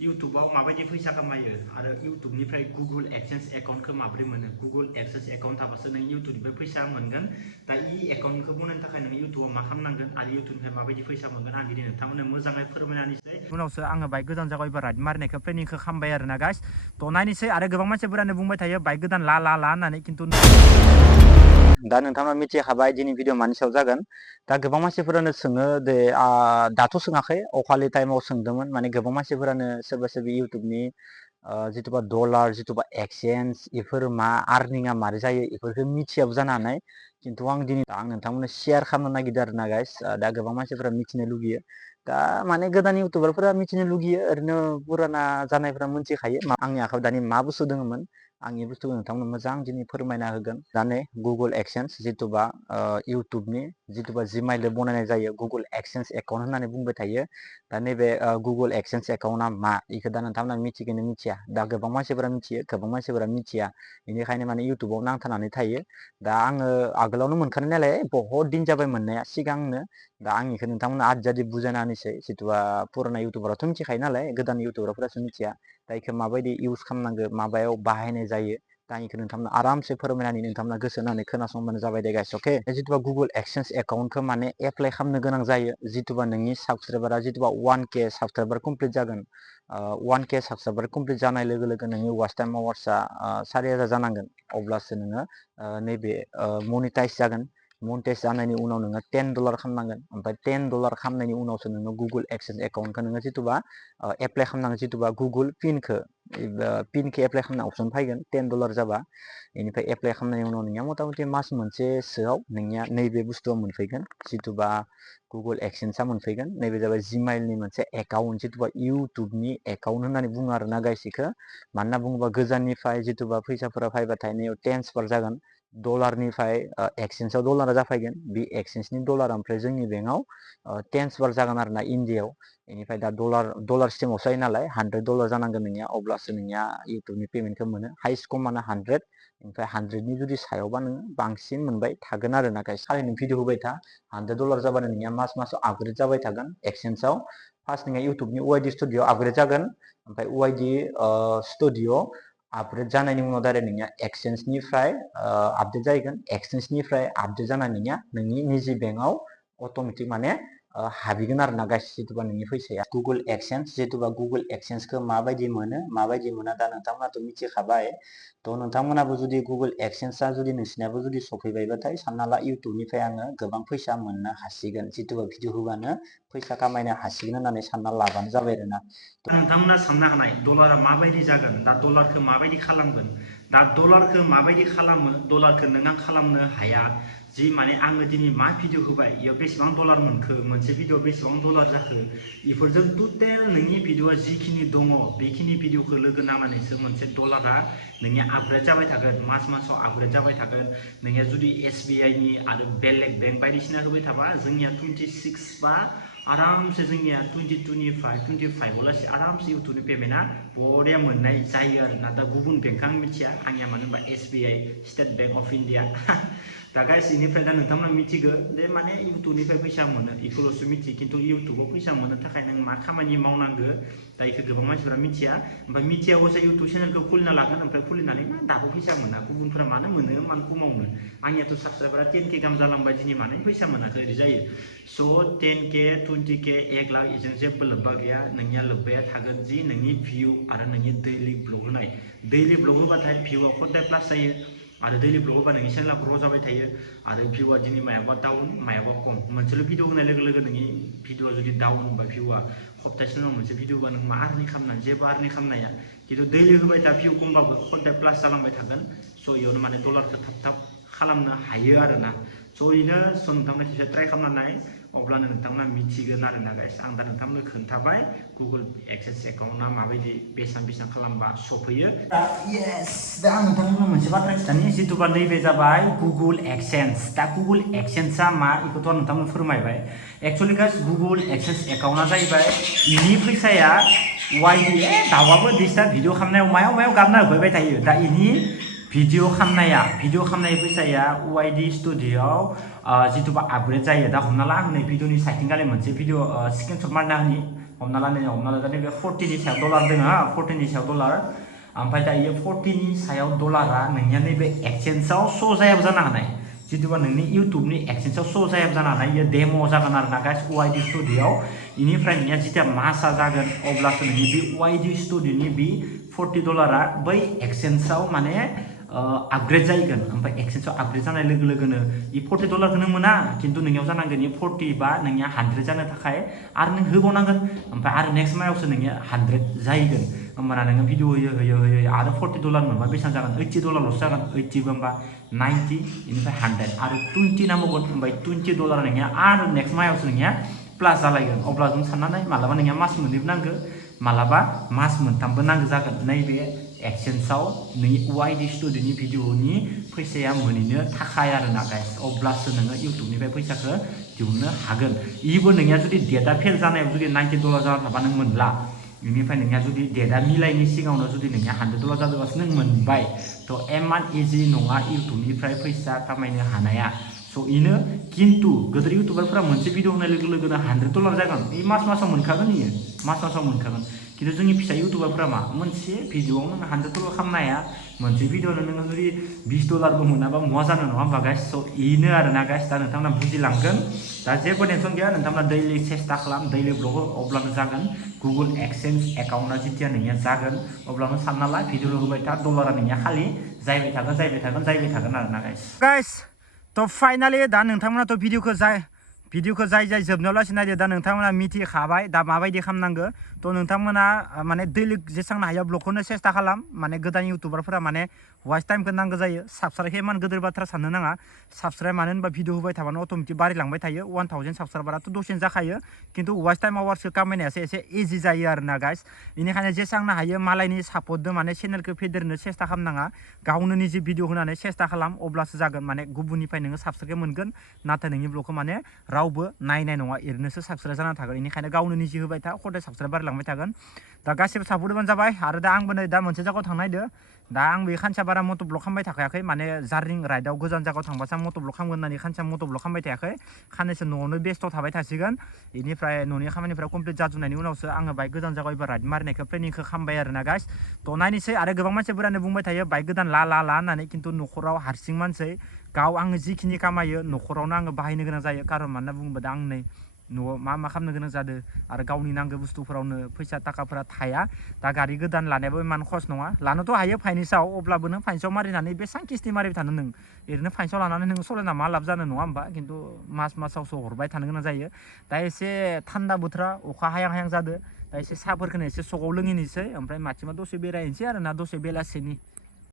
YouTubeआव माबायदि फैसा खामायो आरो YouTubeनिफ्राय Google AdSense एकाउन्टखौ माबोरै मोनो Google AdSense एकाउन्ट थाबासो नों YouTubeनिफ्राय फैसा मोनगोन दा एकाउन्टखौ बनायनो थाखाय नों YouTubeआव मा खालामनांगोन आरो YouTubeनिफ्राय माबायदि फैसा मोनगोन आं दिनै नोंथांमोननो मोजाङै फोरमायनानैसै उनावसो आङो बाइक गोदान जागाव एबा राइड मारिनायखौ प्लेनिंखौ खालामबाय आरोना गाइस थ' नायनोसै आरो गोबां मानसिफोरानो बुंबाय थायो बाइक गोदान ला होननानै खिन्थु दा नोंथाङा मिथिखाबाय दिनै भिडिअ मानि सायाव जागोन दा गोबां मानसिफोरानो सोङो दे दाथ' सोङाखै अखालि टाइमाव सोंदोंमोन माने गोबां मानसिफोरानो सोरबा सोरबि इउटुबनि जिथुबा डलार जिथुबा एक्सचेन्ज बेफोर मा आर्निंआ मारै जायो बेफोरखौ मिथियाबो जानो हानाय खिन्थु आं दिनै नोंथांमोननो शेयार खालामनो नागिरदों आरोना गाइस दा गोबां मानसिफोरा मिथिनो लुगैयो दा माने गोदान इउटुबारफोरा मिथिनो लुगैयो ओरैनो पुराना जानायफोरा मिथिखायो आंनि आखायाव दानि मा बुस्थु दङमोन आं बे बुस्थुखौ नोंथांमोननो मोजां दिनै फोरमायना होगोन दाने गुगोल एक्सचेन्ज जिथुबा इउटुबनि जिथुबा जिमाइलजों बनायनाय जायो गुगोल एक्सचेन्ज एकाउन्ट होननानै बुंबाय थायो दा नैबे गुगोल एक्सचेन्ज एकाउन्टआ मा बेखौ दा नोंथांमोना मिथिगोन मिथिया दा गोबां मानसिफोरा मिथियो गोबां मानसिफोरा मिथिया बेनिखायनो माने इउटुबाव नांथानानै थायो दा आङो आगोलावनो मोनखानाय नालाय बहुत दिन जाबाय मोननाया सिगांनो दा आं बेखौ नोंथांमोना आजादि बुजायना होनोसै जिथुबा पुराना इउटुबाराथ' मिथिखायो नालाय गोदान इउटुबारफोरासो मिथिया दा बेखौ माबायदि इउज खालामनांगौ माबायाव बाहायनाय जायो दा बेखौ नोंथांमोना आरामसे फोरमायनानै नोंथांमोना गोसो होनानै खोनासंबानो जाबाय दे गाइस अके जिथुबा गुगोल एक्सचेन्ज एकाउन्टखौ माने एप्लाइ खालामनो गोनां जायो जिथुबा नोंनि साबसक्राइबारा जिथुबा 1K साबसक्राइबार कमप्लिट जागोन 1K साबसक्राइबार कमप्लिट जानाय लोगो लोगो नोंनि वाच टाइम आवार्सआ 4000 जानांगोन अब्लासो नोङो नैबे मनिटाइज जागोन मनिटाइज जानायनि उनाव नोङो $10 खालामनांगोन ओमफ्राय $10 खालामनायनि उनावसो नोङो गुगोल एक्सचेन्ज एकाउन्टखौ नोङो जिथुबा एप्लाइ खालामनांगोन जिथुबा गुगोल पिनखौ एप्लाइ खालामनाय अपसन फैगोन $10 जाबा बेनिफ्राय एप्लाइ खालामनायनि उनाव नोंनिया मथा मथि मास मोनसेसोआव नोंनिया नैबे बुस्थुआ मोनफैगोन जिथुबा गुगोल एक्सचेन्जआ मोनफैगोन नैबे जाबाय जिमाइलनि मोनसे एकाउन्ट जिथुबा इउटुबनि एकाउन्ट होननानै बुङो आरोना गाइस बेखौ मानो होनना बुङोबा गोजाननिफ्राय जिथुबा फैसाफोरा फैबाथाय नैयाव ट्रेन्सफार जागोन डलारनिफ्राय एक्सचेन्जआव डलारा जाफैगोन बे एक्सचेन्जनि डलार ओमफ्राय जोंनि बेंकआव ट्रेन्सफार जागोन आरोना इन्डियाआव बेनिफ्राय दा डलार सिस्टेमावसो जायो नालाय $100 जानांगोन नोंनिया अब्लासो नोंनिया इउटुबनि पेमेन्टखौ मोनो हाइस्ट कमानो 100 ओमफ्राय 100नि जुदि सायावबा नोङो बांसिन मोनबाय थागोन आरो ना गाइस खालि नों भिडिअ होबाय था $100 जाबानो नोंनिया मासाव आपग्रेड जाबाय थागोन एक्सचेन्जआव फार्स्ट नोंनिया इउटुबनि वाइडि स्टुडिअ आपग्रेड जागोन ओमफ्राय वाइडि स्टुडिअ आपग्रेड जानायनि उनाव डाइरेक्ट नोंनिया एक्सचेन्जनिफ्राय आपडेट जाहैगोन एक्सचेन्जनिफ्राय आपडेट जानानै नोंनिया नोंनि निजि बेंकआव अट'मेटिक माने हाबहैगोन आरो ना गाइस जिथुबा नोंनि फैसाया गुगोल एक्सचेन्ज जिथुबा गुगोल एक्सचेन्जखौ माबायदि मोना दा नोंथांमोनाथ' मिथिखाबाय थ' नोंथांमोनाबो जुदि गुगोल एक्सचेन्जआ जुदि नोंसिनाबो जुदि सफैबायबाथाय सानना ला इउटुबनिफ्राय आङो गोबां फैसा मोननो हासिगोन जिथुबा भिडिअ होबानो फैसा खामायनो हासिगोन होननानै सानना लाबानो जाबाय आरोना नोंथांमोना साननो हानाय डलारा माबायदि जागोन दा डलारखौ माबायदि खालामगोन दा डलारखौ माबायदि खालामो डलारखौ नों आं खालामनो हाया जि माने आङो दिनै मा भिडिअ होबाय बेयाव बेसेबां डलार मोनखो मोनसे भिडिअ बेसेबां डलार जाखो बेफोरजों टटेल नोंनि भिडिअआ जिखिनि दङ बेखिनि भिडिअखौ लोगो नांनानैसो मोनसे डलारा नोंनिया आपग्रेड जाबाय थागोन मासाव आपग्रेड जाबाय थागोन नोंनिया जुदि SBIनि आरो बेलेग बेंक बायदिसिना होबाय थाबा जोंनिया 26 बा आरामसे जोंनिया 22निफ्राय 25 लासै आरामसे इउटुबनि पेमेन्टआ बरिया मोननाय जायो आरोना दा गुबुन बेंक आं मिथिया आंनिया मानो होनबा SBI state bank of India दा गाइस बेनिफ्राय दा नोंथांमोना मिथिगौ जे माने इउटुबनिफ्राय फैसा मोनो बेखौल'सो मिथियो खिन्थु इउटुबाव फैसा मोननो थाखाय नों मा खामानि मावनांगौ दा बेखौ गोबां मानसिफोरा मिथिया ओमफ्राय मिथियाबासो इउटुब चेनेलखौ खुलिना लागोन ओमफ्राय खुलिनानै मा दाबो फैसा मोना गुबुनफोरा मानो मोनो मानो खमावनो आंनियाथ' साबसक्राइबारा 10K गाहाम जालांबाय दिनै मानो फैसा मोनाखै ओरै जायो स' 10K 20K 1 लाख बेजों जेबो लोब्बा गैया नोंनिया लोब्बाया थागोन जि नोंनि भिउ आरो नोंनि दैलि ब्लग होनाय दैलि ब्लग होबाथाय भिउआ खदाय प्लास जायो आरो दैलि ब्लग होबा नोंनि चेनेला ग्र' जाबाय थायो आरो भिउआ दिनै मायाबा डाउन मायाबा खम मोनसेल' भिडिअ होनाय लोगो लोगो नोंनि भिडिअआ जुदि डाउन होबा भिउआ सप्तासेनि उनाव मोनसे भिडिअ होबा नों मा आर्निं खालामनानै जेबो आर्निं खालामनो हाया खिन्थु दैलि होबाय था भिउ खमबाबो खदाय प्लास जालांबाय थागोन स' बेयावनो माने डलारखौ थाब खालामनो हायो आरोना स' बेनो स' नोंथांमोना खेबसे ट्राइ खालामनानै अब्लानो नोंथांमोना मिथिगोन आरोना गाइस आं दा नोंथांमोननो खोन्थाबाय गुगोल एक्सेस एकाउन्टआ माबायदि बेसेबां खालामबा सफैयो येस दा आं नोंथांमोननो मोनसे बाथ्रा खिन्थानि जिथुबा नैबे जाबाय गुगोल एक्सेन्स दा गुगोल एक्सेन्सआ मा बेखौथ' नोंथांमोन फोरमायबाय एक्सुवेलि गाइस गुगोल एक्सेन्स एकाउन्टआ जाहैबाय इनि फैसाया वाइडि दाउआबो दिस्टा भिडिअ खालामनायाव मायाव गाबना होफैबाय थायो दा इनि भिडिअ खालामनाय फैसाया वाइडि स्टुडिअ'आव जिथुबा आपग्रेड जायो दा हमना ला आं नै भिडिअनि साइथिं गाले मोनसे भिडिअ स्क्रिनशट मारना होनि हमना ला नैबे 40 नि सायाव डलार दङ 40 नि सायाव डलार ओमफ्राय दायो 40 नि सायाव डलारा नोंनिया नैबे एक्सेन्सआव श' जायाबो जानो हानाय जितुबा नोंनि इउटुबनि एक्सेन्सआव श' जायाबो जानो हानाय इयो डेम' जागोन आरोना गाइस वाइडि स्टुडिय'आव इनिफ्राय नोंनिया जितिया मासा जागोन अब्लासो नोंनि बे वाइडि स्टुडिय'नि बे 40 डलारा बै एक्सेन्सआव माने आपग्रेड जागोन ओमफ्राय एक्सेन्सआव आपग्रेड जानाय लोगो लोगोनो इ 40 डलारखौनो मोना खिन्थु नोंनियाव जानांगोन इ 40 बा नोंनिया 100 जानो थाखाय आरो नों होबावनांगोन ओमफ्राय आरो नेक्स्ट मायावसो नोंनिया 100 जाहैगोन होमबाना नोङो भिडिअ होयो आरो 40 डलार मोनबा बेसेबां जागोन 80 डलारल'सो जागोन 80 होमबा 90 इनिफ्राय 100 आरो 20 नांबावगोन ओमफ्राय 20 डलार नोंनिया आरो नेक्स्ट मायावसो नोंनिया प्लास जालायगोन अब्ला जों साननानै मालाबा नोंनिया मास मोननैबो नांगो मालाबा मास मोनथामबो नांगो जागोन नैबे एक्सेन्सआव नोंनि वाइडि स्टुडिय'नि भिडिअनि फैसाया मोनहैनो थाखाय आरोना गाइस अब्लासो नोङो इउटुबनिफ्राय फैसाखौ दिहुननो हागोन इबो नोंनिया जुदि डेटआ फेल जानायाव जुदि 90 डलार जाना थाबा नों मोनला इनिफ्राय नोंनिया जुदि डेटआ मिलायनि सिगाङावनो जुदि नोंनिया 100 डलार जादोंबासो नों मोनबाय थ' एमान इजि नङा इउटुबनिफ्राय फैसा खामायनो हानाया स' इनो खिन्थु गोदोर इउटुबारफोरा मोनसे भिडिअ होनाय लोगो लोगोनो 100 डलार जागोन इ मासाव मोनखागोन इयो मासाव मोनखागोन खिन्थु जोंनि फिसा इउटुबारफोरा मा मोनसे भिडिअआवनो 100 डलार खालामनो हाया मोनसे भिडिअआवनो नोङो जुदि 20 डलारबो मोनाबा महा जानो नङा होमबा गाइस स' इनो आरोना गाइस दा नोंथांमोना बुजिलांगोन दा जेबो टेनसन गैया नोंथांमोना दैलि सेस्था खालाम दैलि ब्लग अब्लानो जागोन गुगोल एक्सेन्स एकाउन्टआ जितिया नोंनिया जागोन अब्लानो सानना ला भिडिअ होबाय था डलारा नोंनिया खालि जायबाय थागोन आरोना गाइस थ' फाइनालि दा नोंथांमोनाथ' भिडिअखौ जाय जोबनायाव लासै नायदो दा नोंथांमोना मिथिखाबाय दा माबायदि खालामनांगो थ' नोंथांमोना माने दैलि जेसेबां हायो ब्लगखौनो सेस्था खालाम माने गोदान इउटुबारफोरा माने वाच टाइमखौ नांगौ जायो साबस्क्राइबखौ इमान गोदोर बाथ्रा साननो नाङा साबस्क्राइब मानो होनबा भिडिअ होबाय थाबानो अट'मेटिक बारायलांबाय थायो 1000 साबस्क्राइबाराथ' दसेनो जाखायो खिन्थु वाच टाइम आवार्सखौ खामायनायासो एसे इजि जायो आरोना गाइस बेनिखायनो जेसेबां हायो मालायनि सापर्टजों माने चेनेलखौ फेदेरनो सेस्था खालामनाङा गावनो निजे भिडिअ होनानै सेस्था खालाम अब्लासो जागोन माने गुबुननिफ्राय नोङो साबस्क्राइब मोनगोन नाथाय नोंनि ब्लगखौ माने रावबो नायनाय नङा ओरैनोसो साबस्क्राइब जाना थागोन बेनिखायनो गावनो निजे होबाय था खदाय साबस्क्राइब बारायलांबाय थागोन दा गासिबो सापर्ट होबानो जाबाय आरो दा आंबो नै दा मोनसे जायगायाव थांनो नागिरदों दा आं बे खानसेया बारा मट' ब्लग खालामबाय थाखायाखै माने जार्निं राइडआव गोजान जायगायाव थांबासो आं मट' ब्लग खालामगोन होननानै खानसेया मट' ब्लग खालामबाय थायाखै खाननैसो न'आवनो बेस्थ' थाबाय थासिगोन बेनिफ्राय न'नि खामानिफ्रा कमप्लिट जाजोबनायनि उनावसो आङो बाइक गोजान जायगायाव एबार राइड मारिनायखौ प्लेनिंखौ खालामबाय आरोना गाइस थ' नायनोसै आरो गोबां मानसिफोरानो बुंबाय थायो बाइक गोदान ला होननानै खिन्थु न'खराव हारसिं मानसि गाव आङो जिखिनि खामायो न'खरावनो आङो बाहायनो गोनां जायो कारन मानो होनना बुङोबा दा आं नै न'आव मा खालामनो गोनां जादों आरो गावनि नांगौ बुस्थुफोरावनो फैसा थाखाफोरा थाया दा गारि गोदान लानायाबो इमान खर्स नङा लानोथ' हायो फाइनेन्सआव अब्लाबो नों फाइनेन्सआव मारिनानै बेसेबां किस्ति मारिबाय थानो नों ओरैनो फाइनेन्सआव लानानै नों सालायना मा लाब जानो नङा होमबा खिन्थु मासावसो हरबाय थानो गोनां जायो दा एसे थान्दा बोथोरा अखा हायां जादों दा एसे साहाफोरखौनो एसे सकाव लोंहैनोसै ओमफ्राय माथिमा दसे बेरायनोसै आरोना दसे बेलासिनि